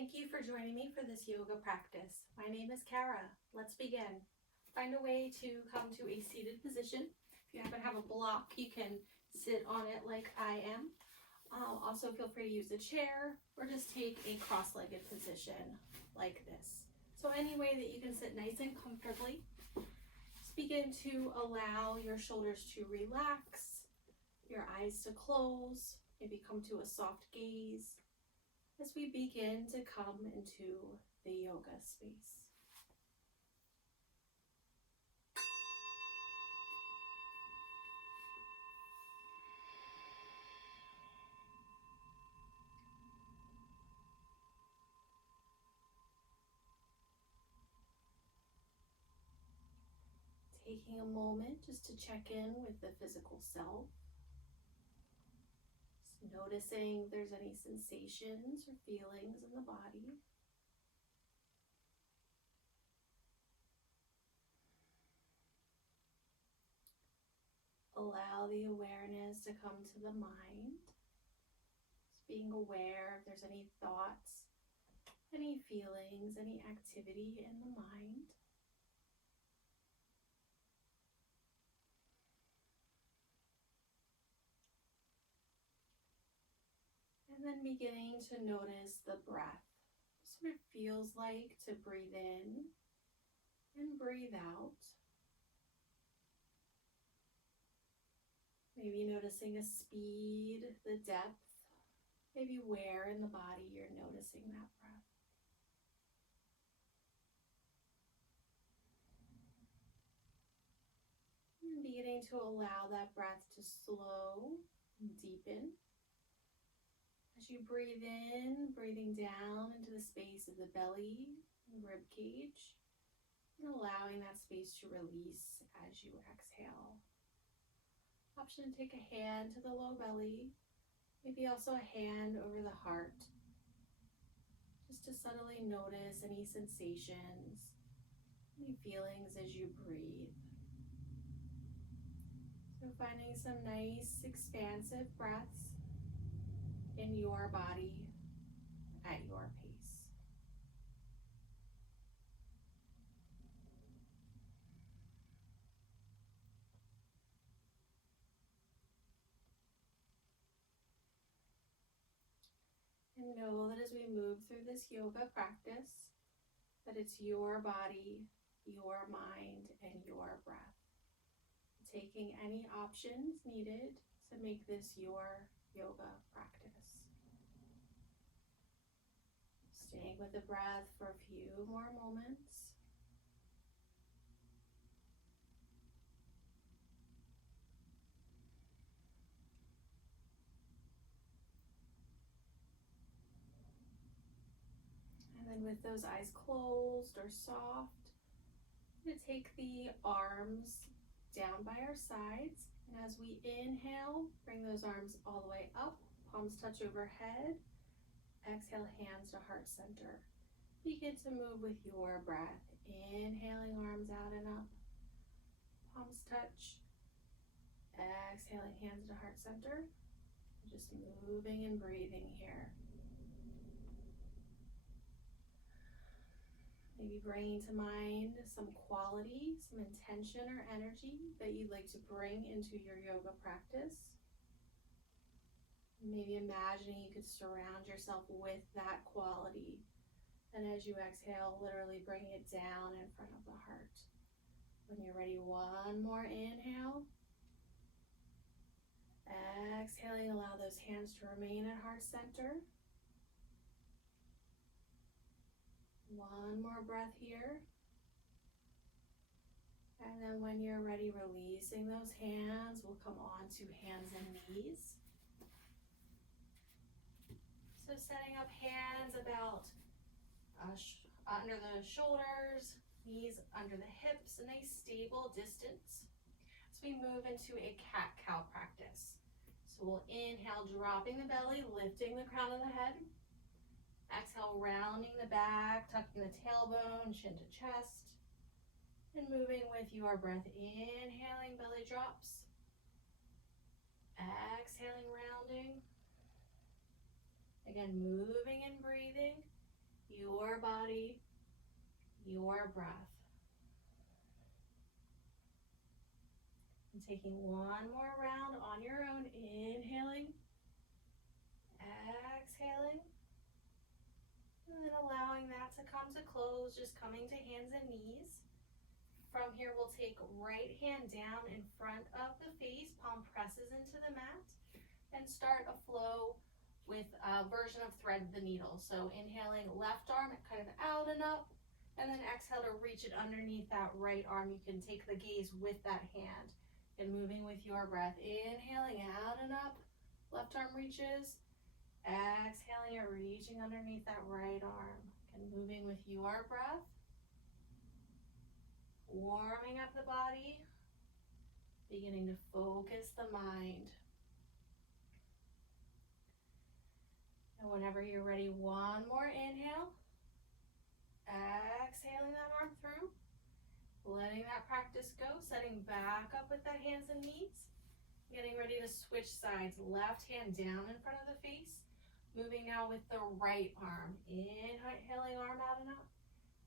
Thank you for joining me for this yoga practice. My name is Kara. Let's begin. Find a way to come to a seated position. If you happen to have a block, you can sit on it like I am. Also, feel free to use a chair or just take a cross-legged position like this. So any way that you can sit nice and comfortably. Just begin to allow your shoulders to relax, your eyes to close, maybe come to a soft gaze as we begin to come into the yoga space. Taking a moment just to check in with the physical self. Just noticing if there's any sensations or feelings in the body. Allow the awareness to come to the mind. Just being aware if there's any thoughts, any feelings, any activity in the mind. And then beginning to notice the breath. What it feels like to breathe in and breathe out. Maybe noticing a speed, the depth, maybe where in the body you're noticing that breath. And beginning to allow that breath to slow and deepen. As you breathe in, breathing down into the space of the belly and rib cage, and allowing that space to release as you exhale. Option to take a hand to the low belly, maybe also a hand over the heart, just to subtly notice any sensations, any feelings as you breathe. So finding some nice expansive breaths in your body at your pace. And know that as we move through this yoga practice, that it's your body, your mind, and your breath. Taking any options needed to make this your yoga practice. Staying with the breath for a few more moments. And then with those eyes closed or soft, I'm going to take the arms down by our sides. And as we inhale, bring those arms all the way up, palms touch overhead. Exhale, hands to heart center. Begin to move with your breath. Inhaling, arms out and up. Palms touch. Exhaling, hands to heart center. Just moving and breathing here. Maybe bringing to mind some quality, some intention or energy that you'd like to bring into your yoga practice. Maybe imagining you could surround yourself with that quality. And as you exhale, literally bring it down in front of the heart. When you're ready, one more inhale. Exhaling, allow those hands to remain at heart center. One more breath here. And then when you're ready, releasing those hands, we'll come on to hands and knees. So setting up hands about under the shoulders, knees under the hips, a nice stable distance. As we move into a cat-cow practice. So we'll inhale, dropping the belly, lifting the crown of the head. Exhale, rounding the back, tucking the tailbone, chin to chest. And moving with your breath, inhaling, belly drops. Exhaling, rounding. Again, moving and breathing. your body, your breath. And taking one more round on your own, inhaling, exhaling, and then allowing that to come to close, just coming to hands and knees. From here, we'll take right hand down in front of the face, palm presses into the mat, and start a flow with a version of thread the needle. So inhaling left arm kind of out and up, and then exhale to reach it underneath that right arm. You can take the gaze with that hand and moving with your breath. Inhaling out and up, left arm reaches. Exhaling it, reaching underneath that right arm. And moving with your breath. Warming up the body, beginning to focus the mind. And whenever you're ready, one more inhale. Exhaling that arm through, letting that practice go, setting back up with that hands and knees. Getting ready to switch sides, left hand down in front of the face. Moving now with the right arm. Inhaling, arm out and up.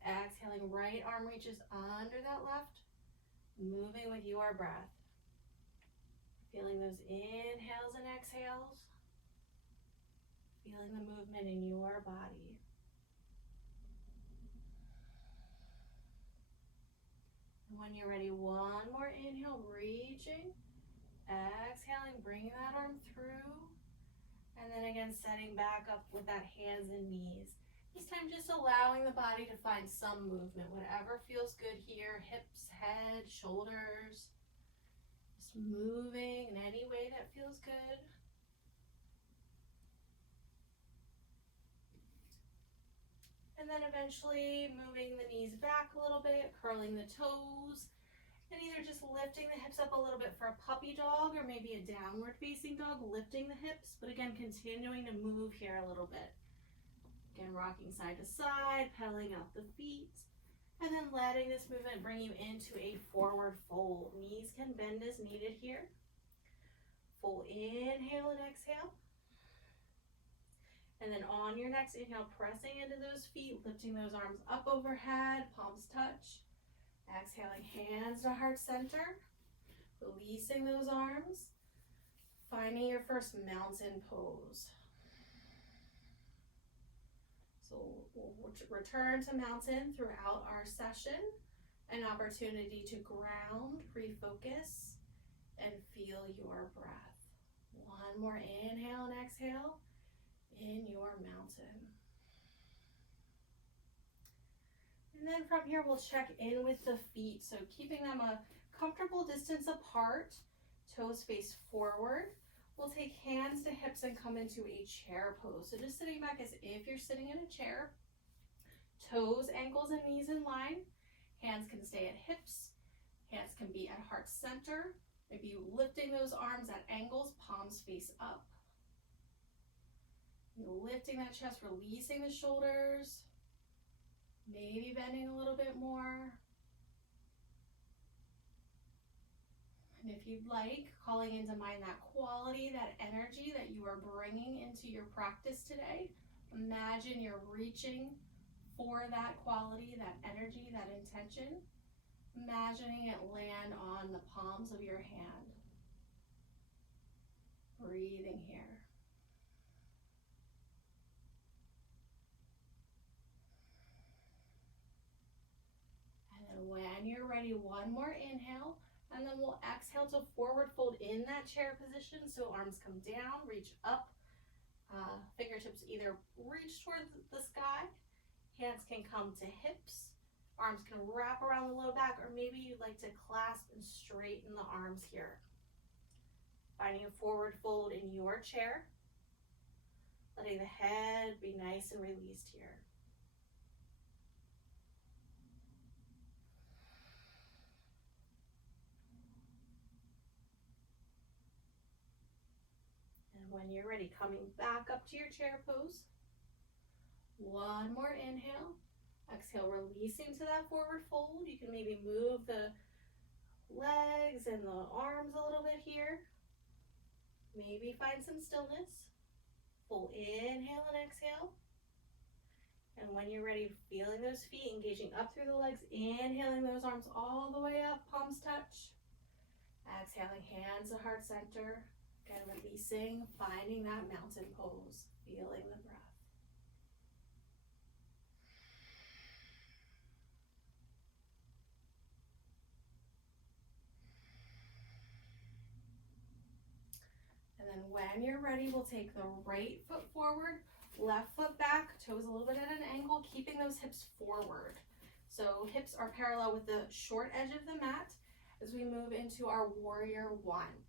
Exhaling, right arm reaches under that left. Moving with your breath. Feeling those inhales and exhales. Feeling the movement in your body. And when you're ready, one more inhale, reaching. Exhaling, bringing that arm through. And then again, setting back up with that hands and knees. This time just allowing the body to find some movement, whatever feels good here, hips, head, shoulders. Just moving in any way that feels good. And then eventually moving the knees back a little bit, curling the toes, and either just lifting the hips up a little bit for a puppy dog or maybe a downward facing dog, lifting the hips, but again, continuing to move here a little bit. Again, rocking side to side, pedaling out the feet, and then letting this movement bring you into a forward fold. Knees can bend as needed here. Full inhale and exhale. And then on your next inhale, pressing into those feet, lifting those arms up overhead, palms touch. Exhaling, hands to heart center. Releasing those arms. Finding your first mountain pose. So we'll return to mountain throughout our session. An opportunity to ground, refocus, and feel your breath. One more inhale and exhale in your mountain. And then from here, we'll check in with the feet. So keeping them a comfortable distance apart, toes face forward. We'll take hands to hips and come into a chair pose. So just sitting back as if you're sitting in a chair. Toes, ankles, and knees in line. Hands can stay at hips. Hands can be at heart center. Maybe lifting those arms at angles, palms face up. Lifting that chest, releasing the shoulders. Maybe bending a little bit more. And if you'd like, calling into mind that quality, that energy that you are bringing into your practice today. Imagine you're reaching for that quality, that energy, that intention. Imagining it land on the palms of your hand. Breathing here. And then when you're ready, one more inhale. And then we'll exhale to forward fold in that chair position. So arms come down, reach up. Fingertips either reach towards the sky. Hands can come to hips. Arms can wrap around the low back. Or maybe you'd like to clasp and straighten the arms here. Finding a forward fold in your chair. Letting the head be nice and released here. When you're ready, coming back up to your chair pose. One more inhale. Exhale, releasing to that forward fold. You can maybe move the legs and the arms a little bit here. Maybe find some stillness. Full inhale and exhale. And when you're ready, feeling those feet, engaging up through the legs, inhaling those arms all the way up, palms touch. Exhaling, hands to heart center. Again, releasing, finding that mountain pose, feeling the breath. And then when you're ready, we'll take the right foot forward, left foot back, toes a little bit at an angle, keeping those hips forward. So hips are parallel with the short edge of the mat as we move into our warrior one.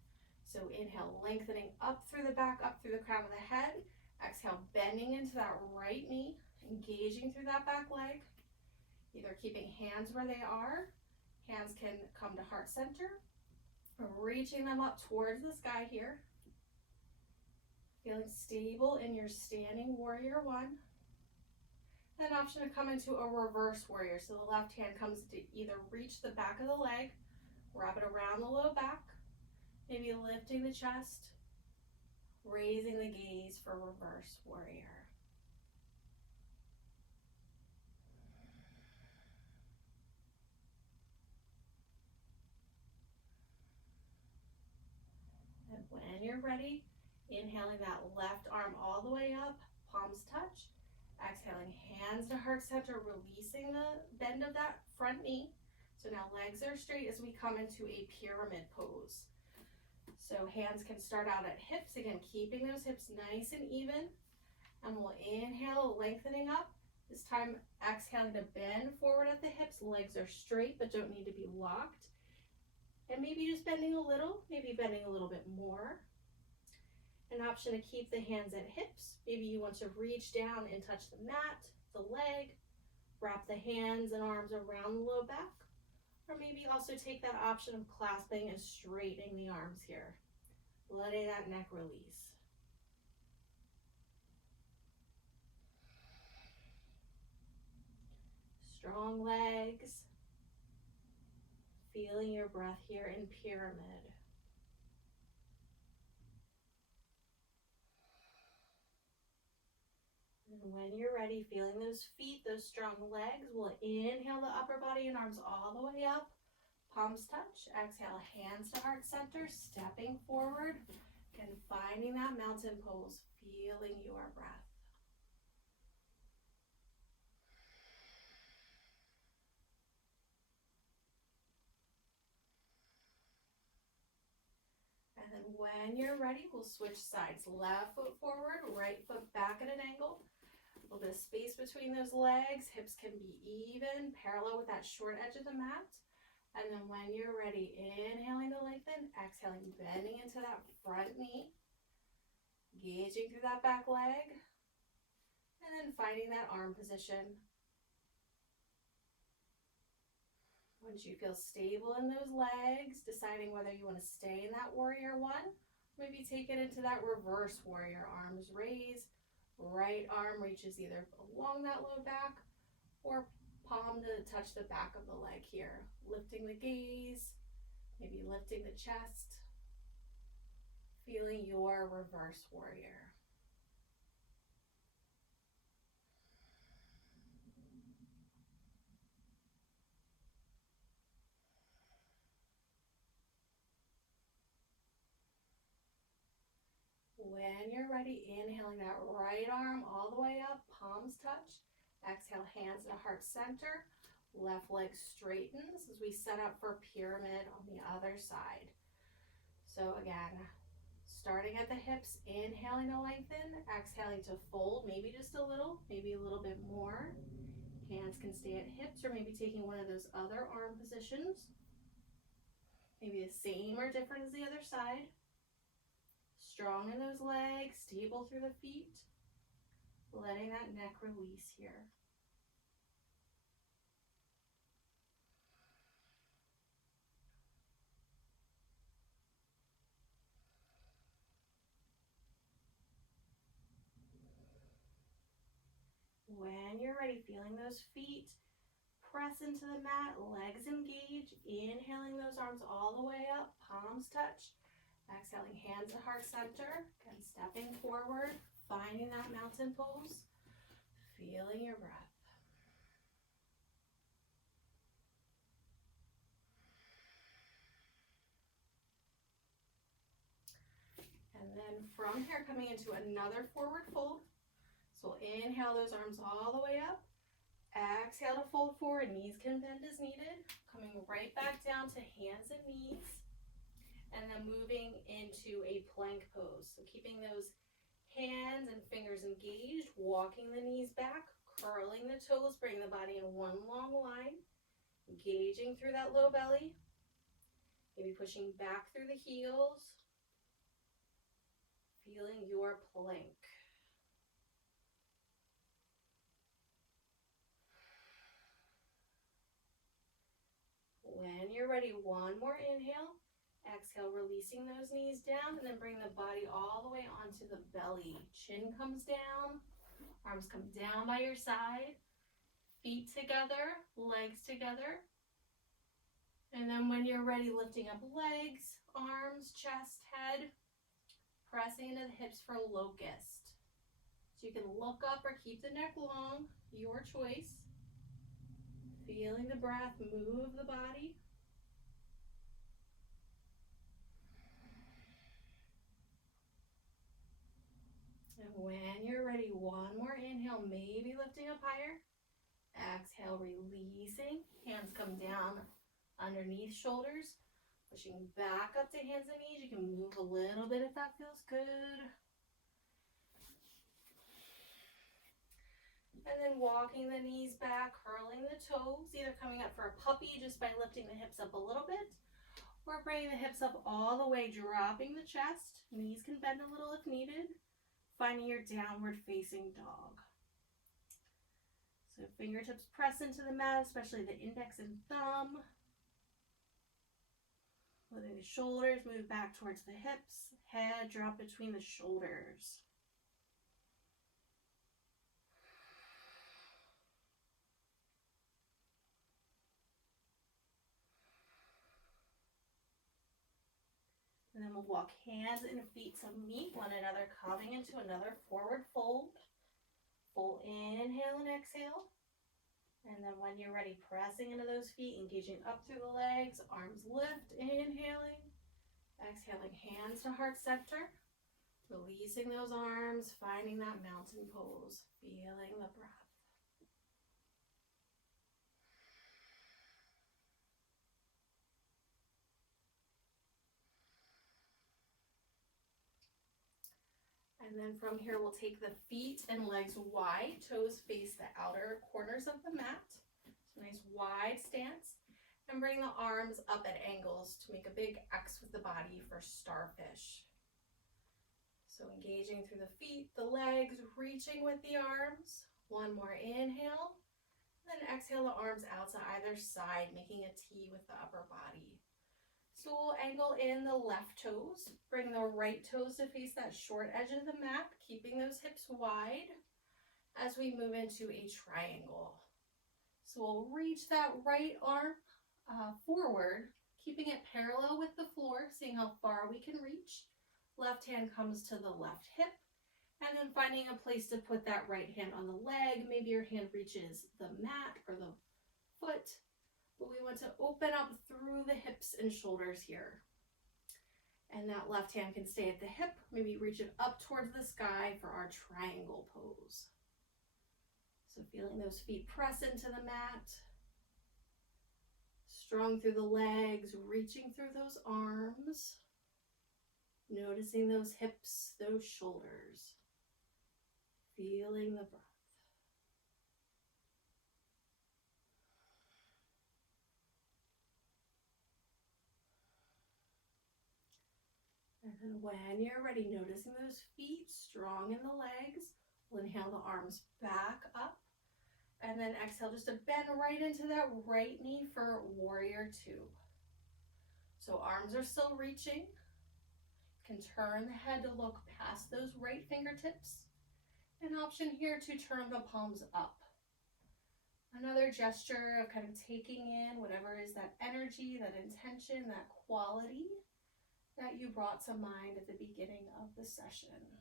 So inhale, lengthening up through the back, up through the crown of the head. Exhale, bending into that right knee, engaging through that back leg. Either keeping hands where they are, hands can come to heart center, or reaching them up towards the sky here. Feeling stable in your standing warrior one. Then option to come into a reverse warrior. So the left hand comes to either reach the back of the leg, wrap it around the low back, maybe lifting the chest, raising the gaze for reverse warrior. And when you're ready, inhaling that left arm all the way up, palms touch. Exhaling, hands to heart center, releasing the bend of that front knee. So now legs are straight as we come into a pyramid pose. So hands can start out at hips, again, keeping those hips nice and even. And we'll inhale, lengthening up. This time, exhaling to bend forward at the hips. Legs are straight, but don't need to be locked. And maybe just bending a little, maybe bending a little bit more. An option to keep the hands at hips. Maybe you want to reach down and touch the mat, the leg, wrap the hands and arms around the low back. Or maybe also take that option of clasping and straightening the arms here, letting that neck release. Strong legs. Feeling your breath here in pyramid. And when you're ready, feeling those feet, those strong legs, we'll inhale the upper body and arms all the way up. Palms touch. Exhale, hands to heart center, stepping forward and finding that mountain pose, feeling your breath. And then when you're ready, we'll switch sides. Left foot forward, right foot back at an angle. A little bit of space between those legs. Hips can be even, parallel with that short edge of the mat. And then when you're ready, inhaling to lengthen, exhaling, bending into that front knee, engaging through that back leg, and then finding that arm position. Once you feel stable in those legs, deciding whether you want to stay in that warrior one, maybe take it into that reverse warrior. Arms raised, right arm reaches either along that low back or palm to touch the back of the leg here. Lifting the gaze, maybe lifting the chest, feeling your reverse warrior. When you're ready, inhaling that right arm all the way up, palms touch. Exhale, hands to heart center. Left leg straightens as we set up for pyramid on the other side. So again, starting at the hips, inhaling to lengthen, exhaling to fold, maybe just a little, maybe a little bit more. Hands can stay at hips or maybe taking one of those other arm positions. Maybe the same or different as the other side. Strong in those legs, stable through the feet. Letting that neck release here. When you're ready, feeling those feet press into the mat, legs engage, inhaling those arms all the way up, palms touch. Exhaling, hands to heart center, and stepping forward, finding that mountain pose, Feeling your breath. And then from here, coming into another forward fold. So inhale those arms all the way up. Exhale to fold forward, knees can bend as needed. Coming right back down to hands and knees. And then moving into a plank pose. So keeping those hands and fingers engaged, walking the knees back, curling the toes, bring the body in one long line, engaging through that low belly, maybe pushing back through the heels, feeling your plank. When you're ready, one more inhale. Exhale, releasing those knees down, and then bring the body all the way onto the belly. Chin comes down, arms come down by your side, feet together, legs together. And then when you're ready, lifting up legs, arms, chest, head, pressing into the hips for locust. So you can look up or keep the neck long, your choice. Feeling the breath move the body. And when you're ready, one more inhale, maybe lifting up higher. Exhale, releasing. Hands come down underneath shoulders. Pushing back up to hands and knees. You can move a little bit if that feels good. And then walking the knees back, curling the toes, either coming up for a puppy just by lifting the hips up a little bit, or bringing the hips up all the way, dropping the chest. Knees can bend a little if needed. Finding your downward facing dog. So fingertips press into the mat, especially the index and thumb. Letting the shoulders move back towards the hips. Head drop between the shoulders. And then we'll walk hands and feet to meet one another, coming into another forward fold. Full inhale and exhale. And then when you're ready, pressing into those feet, engaging up through the legs, arms lift, inhaling. Exhaling, hands to heart center. Releasing those arms, finding that mountain pose, feeling the breath. And then from here, we'll take the feet and legs wide, toes face the outer corners of the mat. So nice wide stance. And bring the arms up at angles to make a big X with the body for starfish. So engaging through the feet, the legs, reaching with the arms. One more inhale. Then exhale the arms out to either side, making a T with the upper body. So we'll angle in the left toes, bring the right toes to face that short edge of the mat, keeping those hips wide as we move into a triangle. So we'll reach that right arm forward, keeping it parallel with the floor, seeing how far we can reach. Left hand comes to the left hip, and then finding a place to put that right hand on the leg. Maybe your hand reaches the mat or the foot. But we want to open up through the hips and shoulders here. And that left hand can stay at the hip, maybe reach it up towards the sky for our triangle pose. So feeling those feet press into the mat. Strong through the legs, reaching through those arms. Noticing those hips, those shoulders. Feeling the breath. And then when you're ready, noticing those feet strong in the legs, we'll inhale the arms back up. And then exhale just to bend right into that right knee for warrior two. So arms are still reaching. You can turn the head to look past those right fingertips. An option here to turn the palms up. Another gesture of kind of taking in whatever is that energy, that intention, that quality that you brought to mind at the beginning of the session.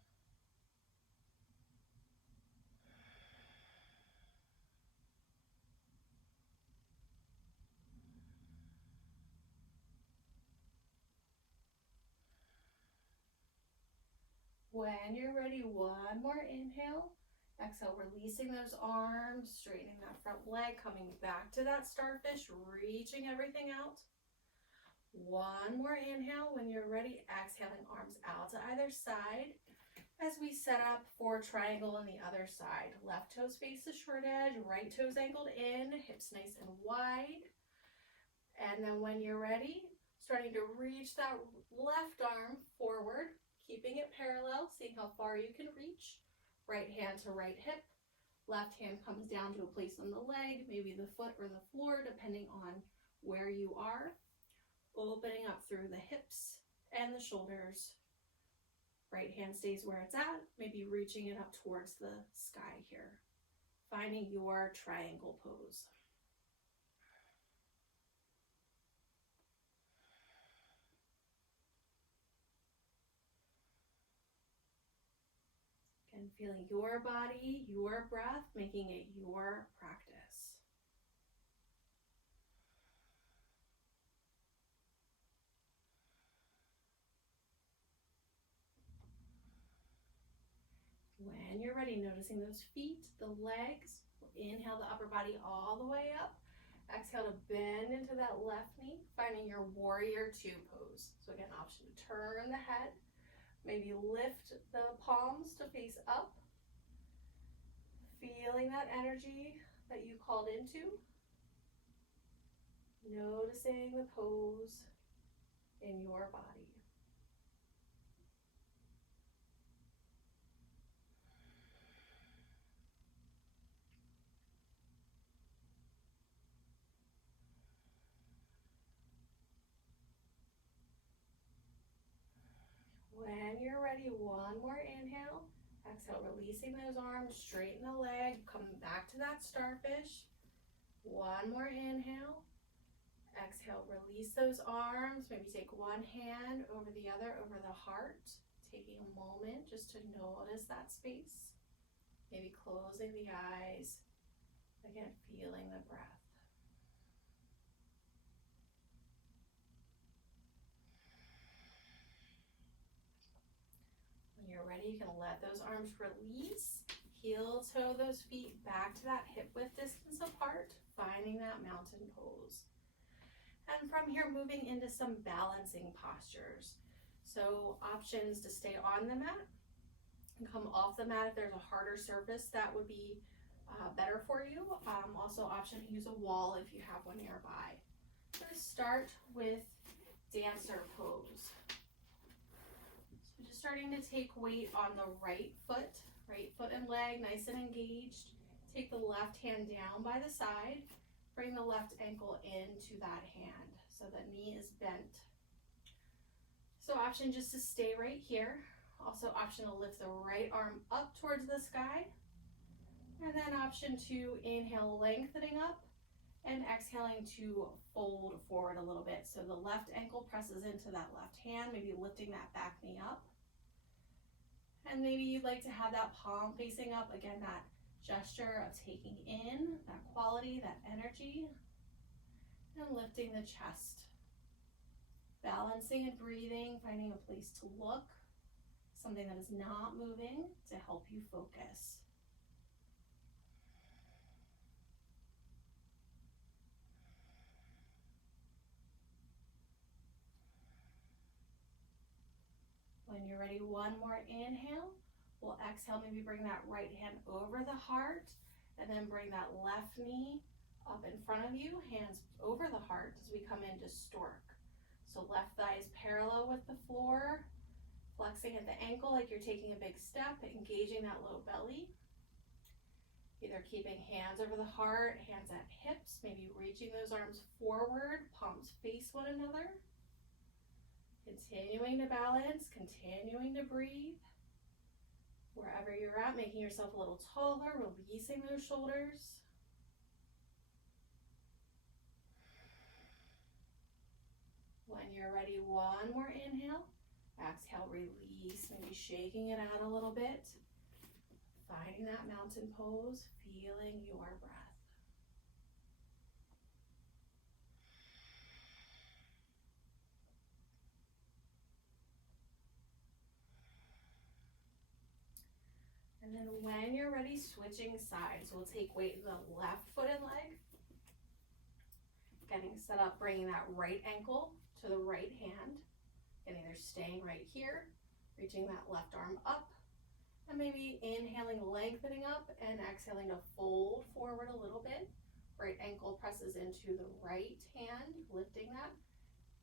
When you're ready, one more inhale. Exhale, releasing those arms, straightening that front leg, coming back to that starfish, reaching everything out. One more inhale. When you're ready, exhaling, arms out to either side as we set up for triangle on the other side. Left toes face the short edge, right toes angled in, hips nice and wide. And then when you're ready, starting to reach that left arm forward, keeping it parallel, seeing how far you can reach. Right hand to right hip. Left hand comes down to a place on the leg, maybe the foot or the floor, depending on where you are. Opening up through the hips and the shoulders. Right hand stays where it's at, maybe reaching it up towards the sky here. Finding your triangle pose. And feeling your body, your breath, making it your practice. When you're ready, noticing those feet, the legs. Inhale the upper body all the way up. Exhale to bend into that left knee, finding your warrior two pose. So again, option to turn the head, maybe lift the palms to face up. Feeling that energy that you called into. Noticing the pose in your body. When you're ready, one more inhale. Exhale, releasing those arms, straighten the leg, come back to that starfish. One more inhale. Exhale, release those arms. Maybe take one hand over the other, over the heart. Taking a moment just to notice that space. Maybe closing the eyes. Again, feeling the breath. When you're ready, you can let those arms release. Heel toe those feet back to that hip width distance apart, finding that mountain pose. And from here, moving into some balancing postures. So options to stay on the mat and come off the mat if there's a harder surface that would be better for you. Also option to use a wall if you have one nearby. So start with dancer pose. So just starting to take weight on the right foot and leg, nice and engaged. Take the left hand down by the side. Bring the left ankle into that hand so the knee is bent. So option just to stay right here. Also option to lift the right arm up towards the sky. And then option to inhale, lengthening up, and exhaling to fold forward a little bit. So the left ankle presses into that left hand, maybe lifting that back knee up. And maybe you'd like to have that palm facing up. Again, that gesture of taking in that quality, that energy, and lifting the chest. Balancing and breathing, finding a place to look, something that is not moving to help you focus. When you're ready, one more inhale. We'll exhale, maybe bring that right hand over the heart, and then bring that left knee up in front of you, hands over the heart as we come into stork. So left thigh is parallel with the floor, flexing at the ankle like you're taking a big step, engaging that low belly. Either keeping hands over the heart, hands at hips, maybe reaching those arms forward, palms face one another. Continuing to balance, continuing to breathe. Wherever you're at, making yourself a little taller, releasing those shoulders. When you're ready, one more inhale. Exhale, release, maybe shaking it out a little bit. Finding that mountain pose, feeling your breath. And then when you're ready, switching sides. We'll take weight in the left foot and leg. Getting set up, bringing that right ankle to the right hand. And either staying right here, reaching that left arm up, and maybe inhaling, lengthening up, and exhaling to fold forward a little bit. Right ankle presses into the right hand, lifting that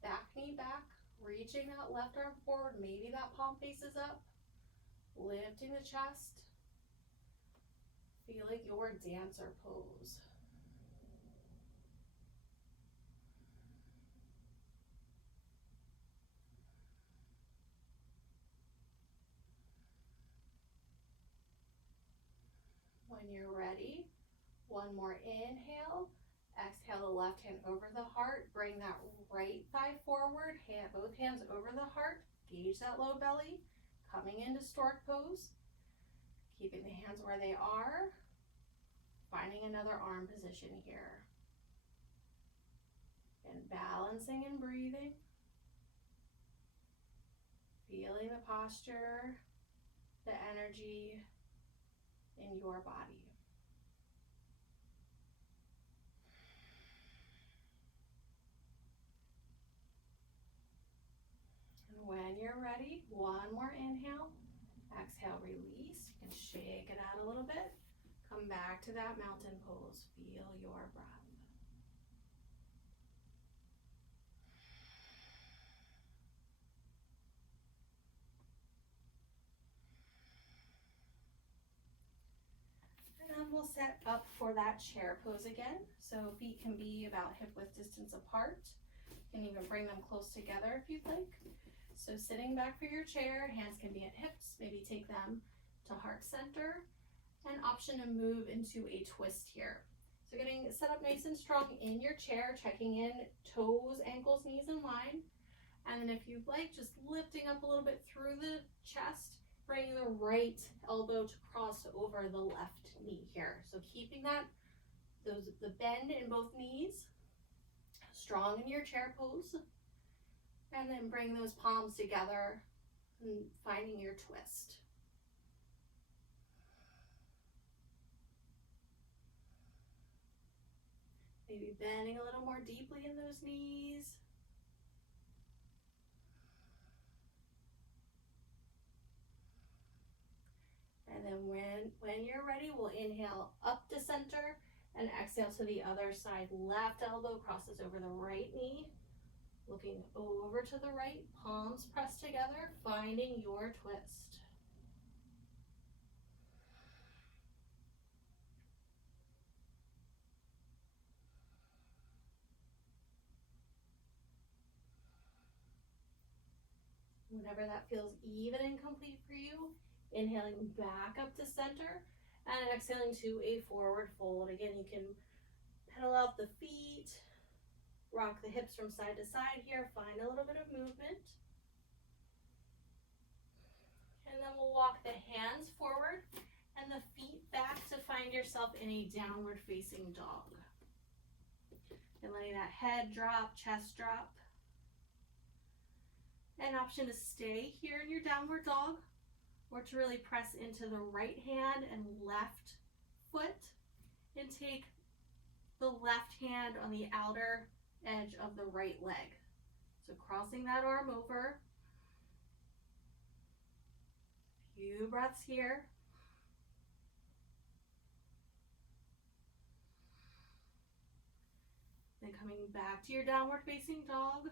back knee back, reaching that left arm forward, maybe that palm faces up, lifting the chest, feeling your dancer pose. When you're ready, one more inhale. Exhale the left hand over the heart. Bring that right thigh forward. Both hands over the heart. Gauge that low belly. Coming into stork pose. Keeping the hands where they are. Finding another arm position here. And balancing and breathing. Feeling the posture, the energy in your body. And when you're ready, one more inhale. Exhale, release. You can shake it out a little bit. Come back to that mountain pose. Feel your breath. And then we'll set up for that chair pose again. So feet can be about hip width distance apart. You can even bring them close together if you'd like. So sitting back for your chair, hands can be at hips, maybe take them to heart center. An option to move into a twist here. So getting set up nice and strong in your chair, checking in toes, ankles, knees in line. And then if you'd like, just lifting up a little bit through the chest, bringing the right elbow to cross over the left knee here. So keeping that, the bend in both knees, strong in your chair pose. And then bring those palms together and finding your twist. Maybe bending a little more deeply in those knees. And then when you're ready, we'll inhale up to center and exhale to the other side. Left elbow crosses over the right knee. Looking over to the right, palms pressed together, finding your twist. Whenever that feels even and complete for you, inhaling back up to center and exhaling to a forward fold. Again, you can pedal out the feet, rock the hips from side to side here, find a little bit of movement. And then we'll walk the hands forward and the feet back to find yourself in a downward facing dog. And letting that head drop, chest drop. An option to stay here in your downward dog or to really press into the right hand and left foot and take the left hand on the outer edge of the right leg. So crossing that arm over. Few breaths here. Then coming back to your downward facing dog.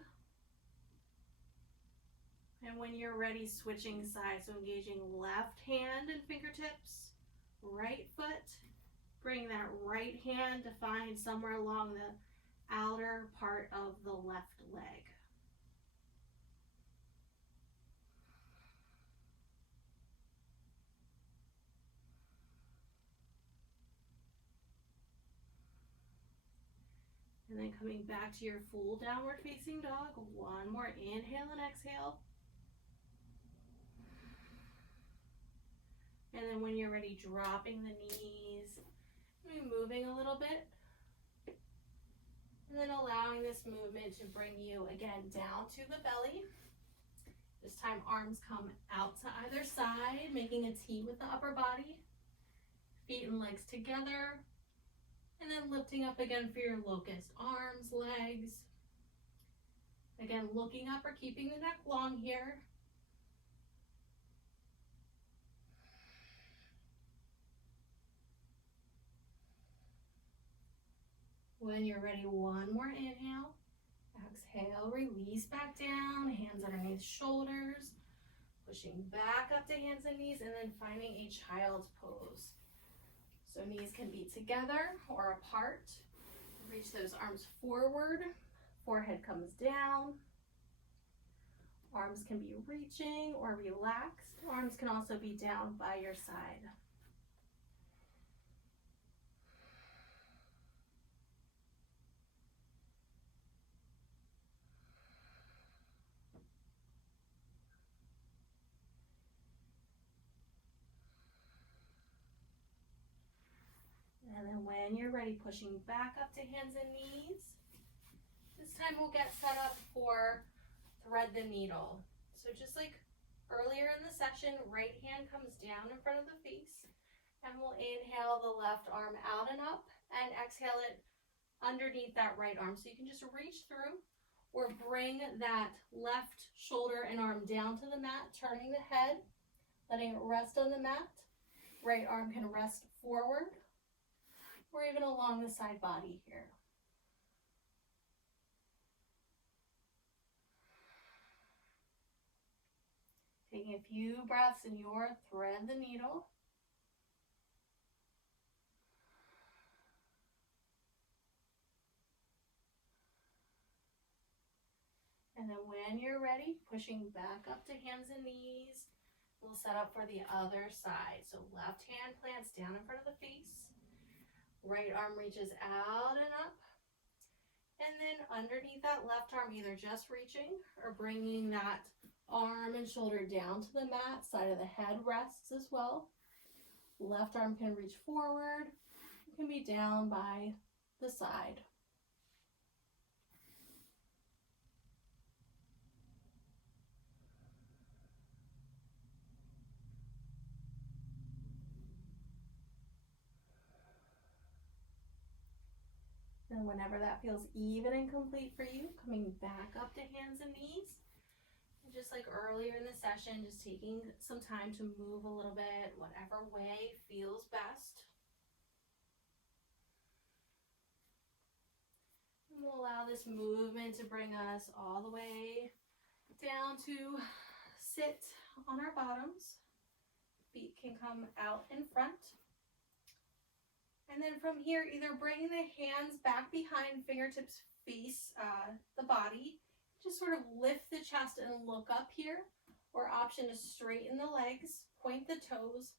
And when you're ready, switching sides, so engaging left hand and fingertips, right foot. Bring that right hand to find somewhere along the outer part of the left leg. And then coming back to your full downward facing dog. One more inhale and exhale. And then when you're ready, dropping the knees, maybe moving a little bit. And then allowing this movement to bring you again down to the belly. This time arms come out to either side. side, making a T with the upper body. Feet and legs together. And then lifting up again for your locust. Arms, legs. Again, looking up or keeping the neck long here. When you're ready, one more inhale. Exhale, release back down, hands underneath shoulders, pushing back up to hands and knees, and then finding a child's pose. So knees can be together or apart. Reach those arms forward, forehead comes down. Arms can be reaching or relaxed. Arms can also be down by your side. And then when you're ready, pushing back up to hands and knees. This time we'll get set up for thread the needle. So just like earlier in the session, right hand comes down in front of the face, and we'll inhale the left arm out and up, and exhale it underneath that right arm. So you can just reach through or bring that left shoulder and arm down to the mat, turning the head, letting it rest on the mat. Right arm can rest forward or even along the side body here. Taking a few breaths in your thread the needle. And then when you're ready, pushing back up to hands and knees, we'll set up for the other side. So left hand plants down in front of the face. Right arm reaches out and up. And then underneath that left arm, either just reaching or bringing that arm and shoulder down to the mat. Side of the head rests as well. Left arm can reach forward. It can be down by the side. And whenever that feels even and complete for you, coming back up to hands and knees. And just like earlier in the session, just taking some time to move a little bit, whatever way feels best. And we'll allow this movement to bring us all the way down to sit on our bottoms. Feet can come out in front. And then from here, either bring the hands back behind, fingertips face the body. Just sort of lift the chest and look up here. Or option to straighten the legs, point the toes,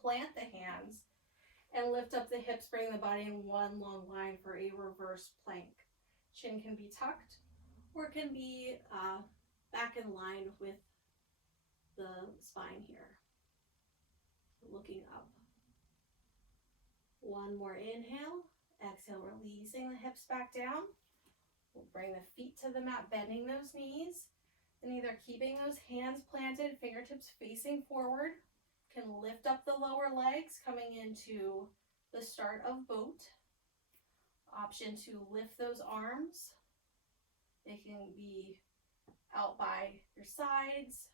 plant the hands, and lift up the hips, bringing the body in one long line for a reverse plank. Chin can be tucked or can be back in line with the spine here. Looking up. One more inhale, exhale, releasing the hips back down. We'll bring the feet to the mat, bending those knees, and either keeping those hands planted, fingertips facing forward, can lift up the lower legs, coming into the start of boat. Option to lift those arms. They can be out by your sides.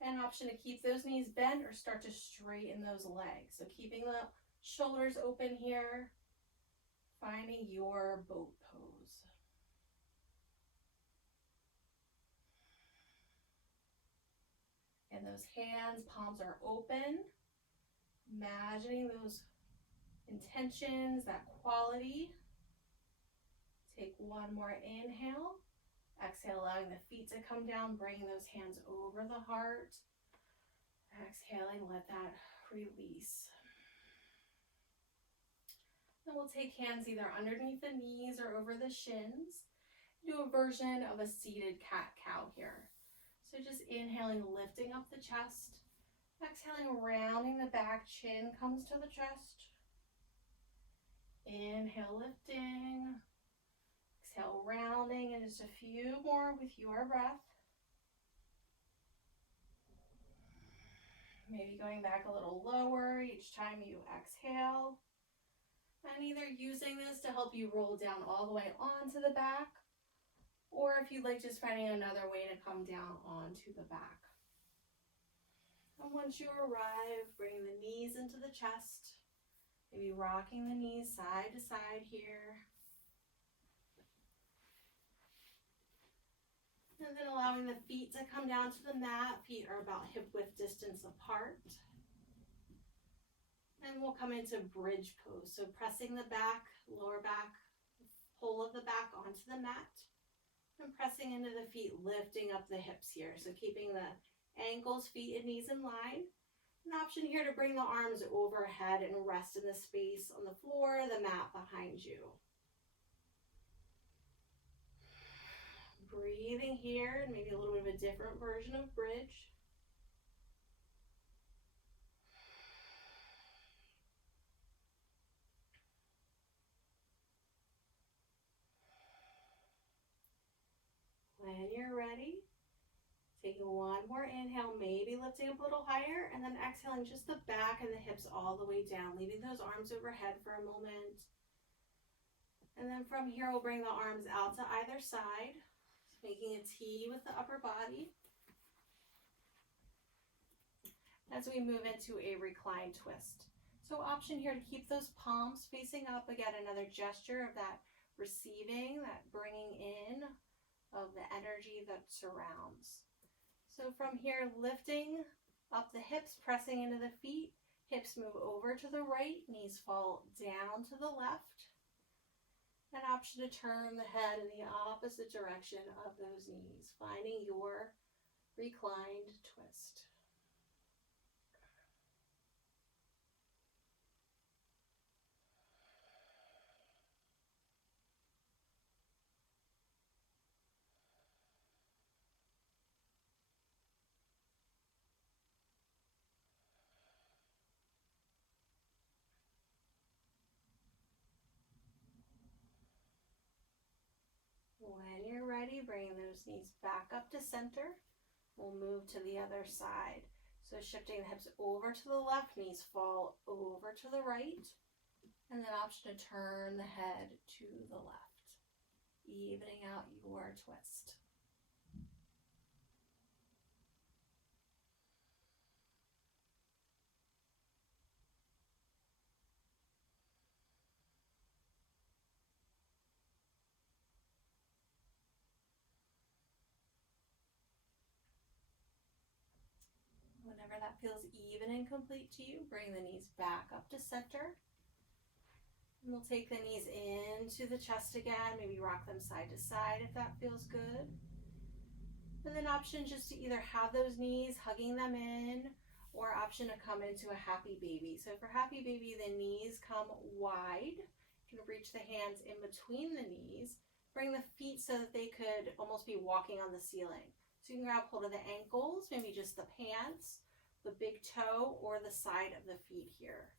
And option to keep those knees bent or start to straighten those legs. So keeping the shoulders open here, finding your boat pose. And those hands, palms are open, imagining those intentions, that quality. Take one more inhale. Exhale, allowing the feet to come down, bringing those hands over the heart. Exhaling, let that release. Then we'll take hands either underneath the knees or over the shins. Do a version of a seated cat-cow here. So just inhaling, lifting up the chest. Exhaling, rounding the back, chin comes to the chest. Inhale, lifting. Exhale, rounding, and just a few more with your breath. Maybe going back a little lower each time you exhale. And either using this to help you roll down all the way onto the back, or if you'd like, just finding another way to come down onto the back. And once you arrive, bring the knees into the chest, maybe rocking the knees side to side here. And then allowing the feet to come down to the mat. Feet are about hip width distance apart. And we'll come into bridge pose. So pressing the back, lower back, whole of the back onto the mat. And pressing into the feet, lifting up the hips here. So keeping the ankles, feet, and knees in line. An option here to bring the arms overhead and rest in the space on the floor, the mat behind you. Breathing here, and maybe a little bit of a different version of bridge. When you're ready, taking one more inhale, maybe lifting up a little higher, and then exhaling just the back and the hips all the way down, leaving those arms overhead for a moment. And then from here, we'll bring the arms out to either side, making a T with the upper body. As we move into a reclined twist. So option here to keep those palms facing up. Again, another gesture of that receiving, that bringing in of the energy that surrounds. So from here, lifting up the hips, pressing into the feet, hips move over to the right, knees fall down to the left. An option to turn the head in the opposite direction of those knees, finding your reclined twist. When you're ready, bring those knees back up to center. We'll move to the other side. So shifting the hips over to the left, knees fall over to the right. And then option to turn the head to the left, evening out your twist. Whenever that feels even and complete to you, bring the knees back up to center. And we'll take the knees into the chest again, maybe rock them side to side if that feels good. And then option just to either have those knees hugging them in, or option to come into a happy baby. So for happy baby, the knees come wide. You can reach the hands in between the knees. Bring the feet so that they could almost be walking on the ceiling. So you can grab hold of the ankles, maybe just the pants, the big toe, or the side of the feet here.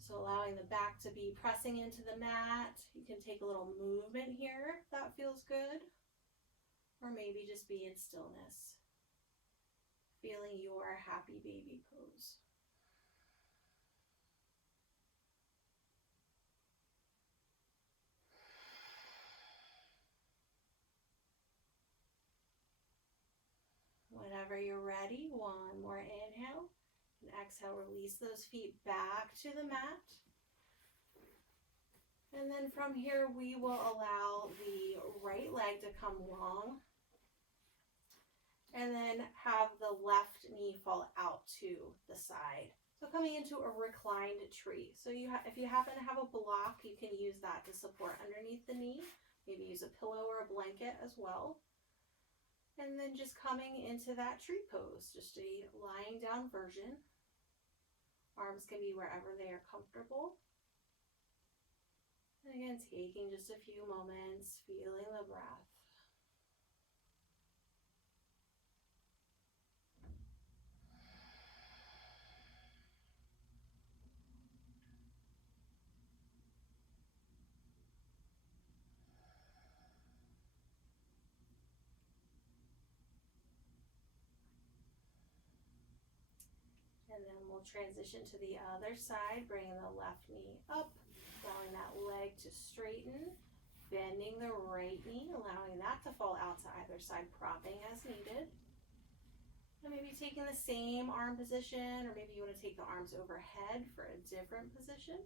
So allowing the back to be pressing into the mat. You can take a little movement here if that feels good. Or maybe just be in stillness, feeling your happy baby pose. Whenever you're ready, one more inhale. And exhale, release those feet back to the mat. And then from here, we will allow the right leg to come long. And then have the left knee fall out to the side. So coming into a reclined tree. So if you happen to have a block, you can use that to support underneath the knee. Maybe use a pillow or a blanket as well. And then just coming into that tree pose, just a lying down version. Arms can be wherever they are comfortable. And again, taking just a few moments, feeling the breath. we'll transition to the other side, bringing the left knee up, allowing that leg to straighten, bending the right knee, allowing that to fall out to either side, propping as needed. And maybe taking the same arm position, or maybe you want to take the arms overhead for a different position.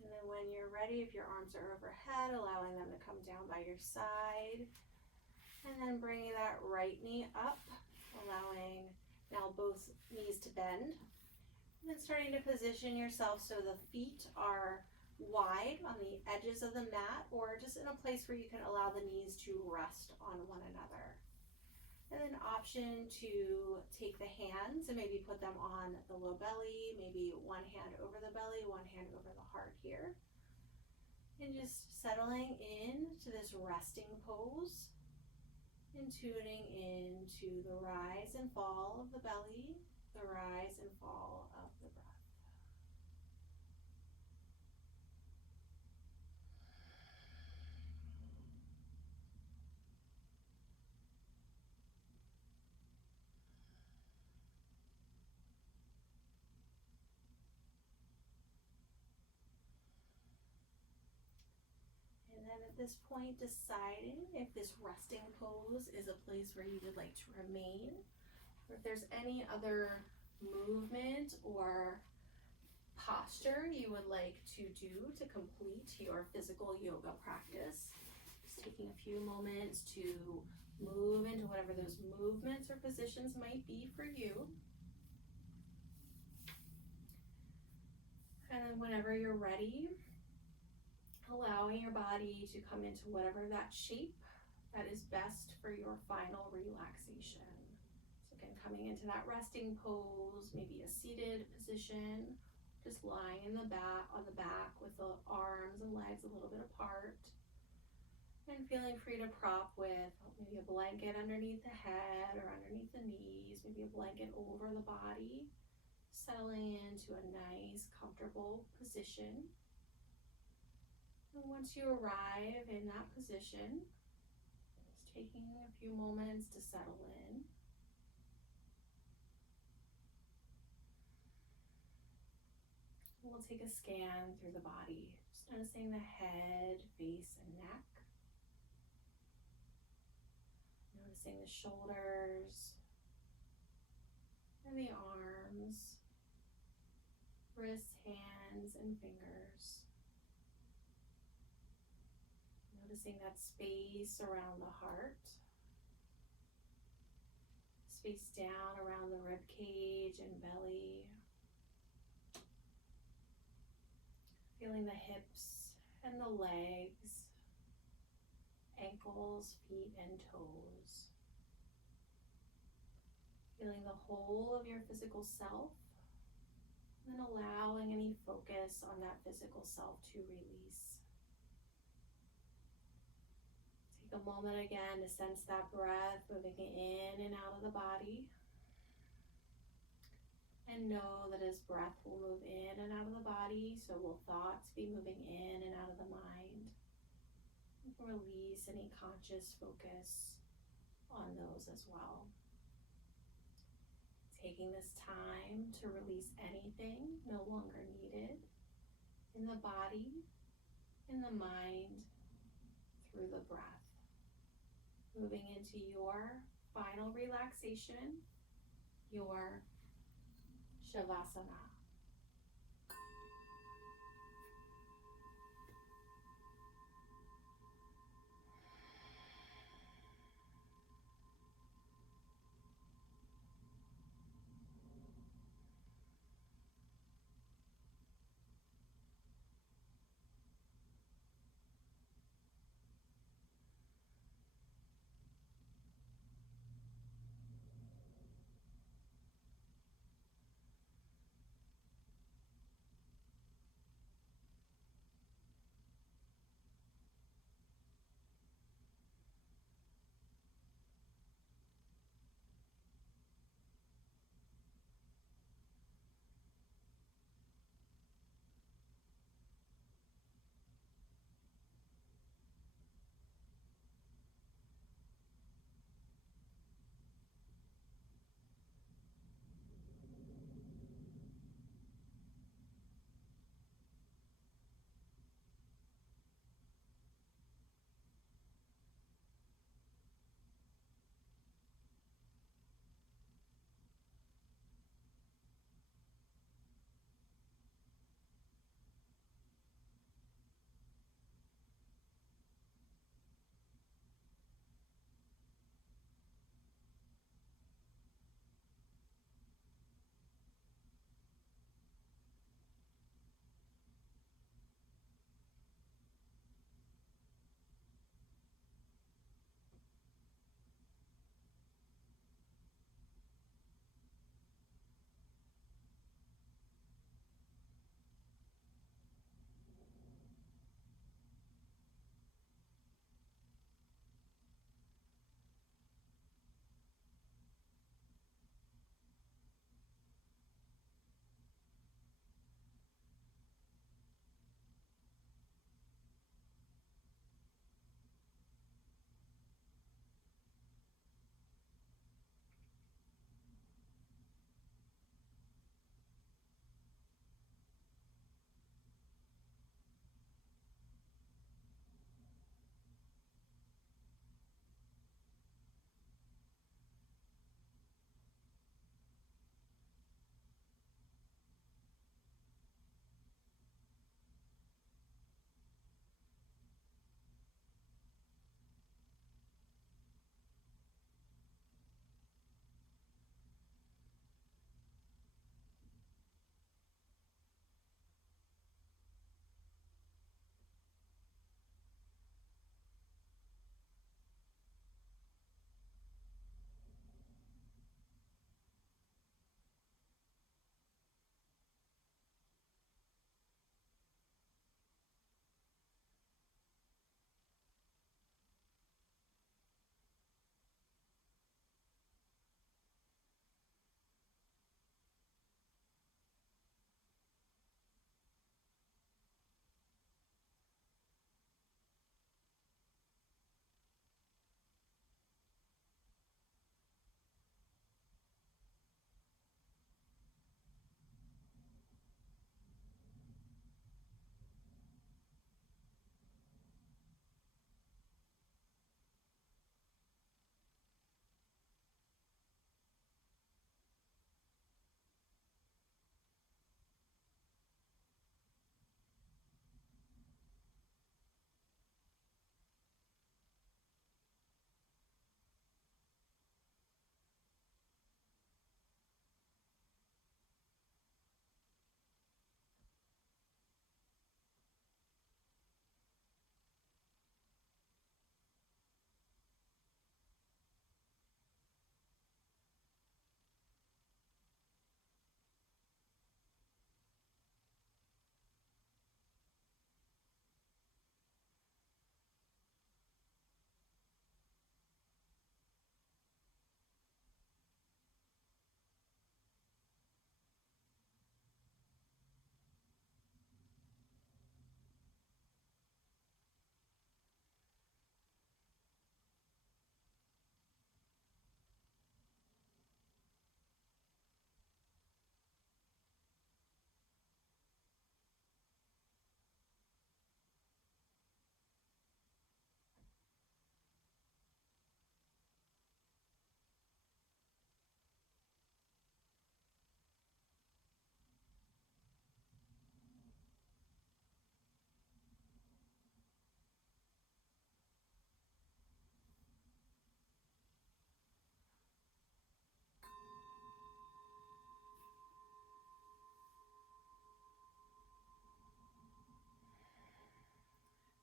And then when you're ready, if your arms are overhead, allowing them to come down by your side. And then bringing that right knee up, allowing now both knees to bend. And then starting to position yourself so the feet are wide on the edges of the mat, or just in a place where you can allow the knees to rest on one another. And then option to take the hands and maybe put them on the low belly, maybe one hand over the belly, one hand over the heart here. And just settling into this resting pose and tuning into the rise and fall of the belly, the rise and fall of the breath. And then at this point, deciding if this resting pose is a place where you would like to remain, or if there's any other movement or posture you would like to do to complete your physical yoga practice. Just taking a few moments to move into whatever those movements or positions might be for you. And then whenever you're ready, allowing your body to come into whatever that shape that is best for your final relaxation. So again, coming into that resting pose, maybe a seated position, just lying in the back, on the back with the arms and legs a little bit apart. And feeling free to prop with maybe a blanket underneath the head or underneath the knees, maybe a blanket over the body, settling into a nice, comfortable position. And once you arrive in that position, just taking a few moments to settle in. We'll take a scan through the body, just noticing the head, face, and neck. Noticing the shoulders and the arms, wrists, hands, and fingers. Noticing that space around the heart, space down around the rib cage and belly. Feeling the hips and the legs, ankles, feet, and toes. Feeling the whole of your physical self, and then allowing any focus on that physical self to release. Take a moment again to sense that breath moving in and out of the body. And know that as breath will move in and out of the body, so will thoughts be moving in and out of the mind. You can release any conscious focus on those as well. Taking this time to release anything no longer needed in the body, in the mind, through the breath. Moving into your final relaxation, your Shavasana.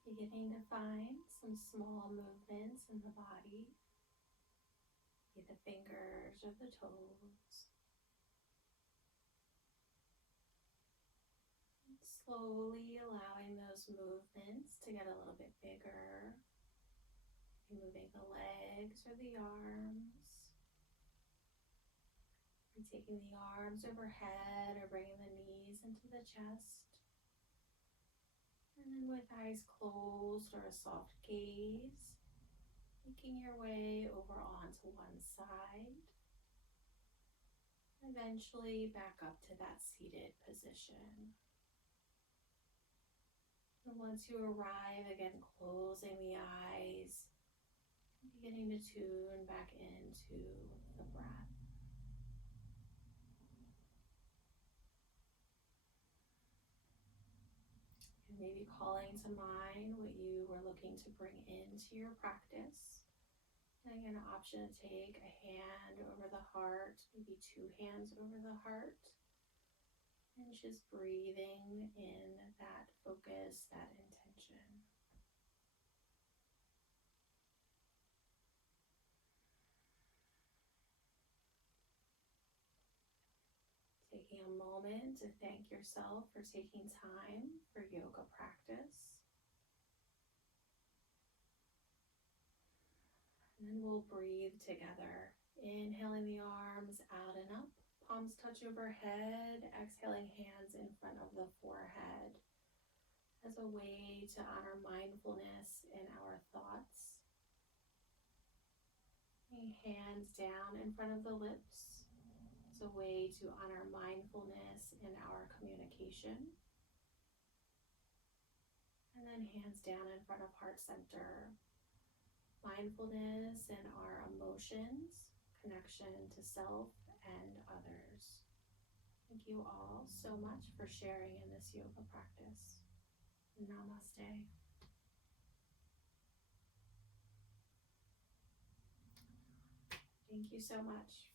Beginning to find some small movements in the body, be the fingers or the toes. Slowly allowing those movements to get a little bit bigger. Moving the legs or the arms. Or taking the arms overhead or bringing the knees into the chest. And then with eyes closed or a soft gaze, making your way over onto one side. Eventually back up to that seated position. And once you arrive, again, closing the eyes, beginning to tune back into the breath. And maybe calling to mind what you were looking to bring into your practice. And again, an option to take a hand over the heart, maybe two hands over the heart. And just breathing in that focus, that intention. Taking a moment to thank yourself for taking time for yoga practice. And then we'll breathe together. Inhaling the arms out and up. Palms touch overhead, exhaling hands in front of the forehead as a way to honor mindfulness in our thoughts. Hands down in front of the lips as a way to honor mindfulness in our communication. And then hands down in front of heart center. Mindfulness in our emotions, connection to self and others. Thank you all so much for sharing in this yoga practice. Namaste. Thank you so much.